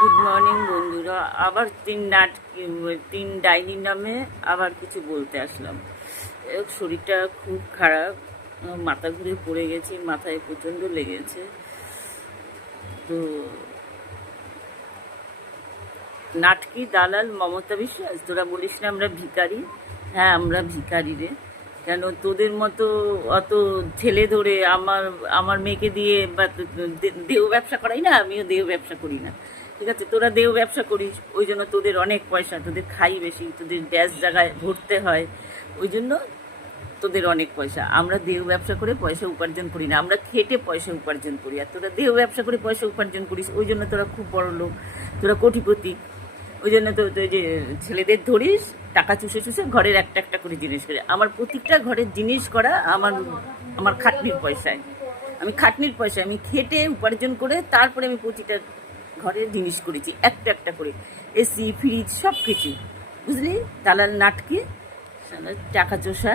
Good morning বন্ধুরা। আবার তিন ডাইনি নামে আবার কিছু বলতে আসলাম। শরীরটা খুব খারাপ, মাথা ঘুরে পড়ে গেছি, মাথায় প্রচণ্ড লেগেছে। তো নাটকি দালাল মমতা বিশ্বাস, তোরা বলিস না আমরা ভিখারি। হ্যাঁ, আমরা ভিখারি রে। কেন তোদের মতো অত ছেলে ধরে আমার আমার মেয়েকে দিয়ে বা দেহ ব্যবসা করাই না, আমিও দেহ ব্যবসা করি না, ঠিক আছে? তোরা দেহ ব্যবসা করিস, ওই জন্য তোদের অনেক পয়সা, তোদের খাই বেশি, তোদের ড্যাশ জায়গায় ভরতে হয়, ওই জন্য তোদের অনেক পয়সা। আমরা দেহ ব্যবসা করে পয়সা উপার্জন করি না, আমরা খেটে পয়সা উপার্জন করি। আর তোরা দেহ ব্যবসা করে পয়সা উপার্জন করিস, ওই জন্য তোরা খুব বড় লোক, তোরা কোটিপতি। ওই জন্য তো তুই যে ছেলেদের ধরিস, টাকা চুষে চুষে ঘরের একটা একটা করে জিনিস করে। আমার প্রত্যেকটা ঘরের জিনিস করা আমার আমার খাটনির পয়সায়, আমি খাটনির পয়সায়, আমি খেটে উপার্জন করে তারপরে আমি প্রতিটা ঘরের জিনিস করেছি একটা একটা করে, এসি ফ্রিজ সব কিছু, বুঝলি? দালাল নাটকে টাকা চোষা।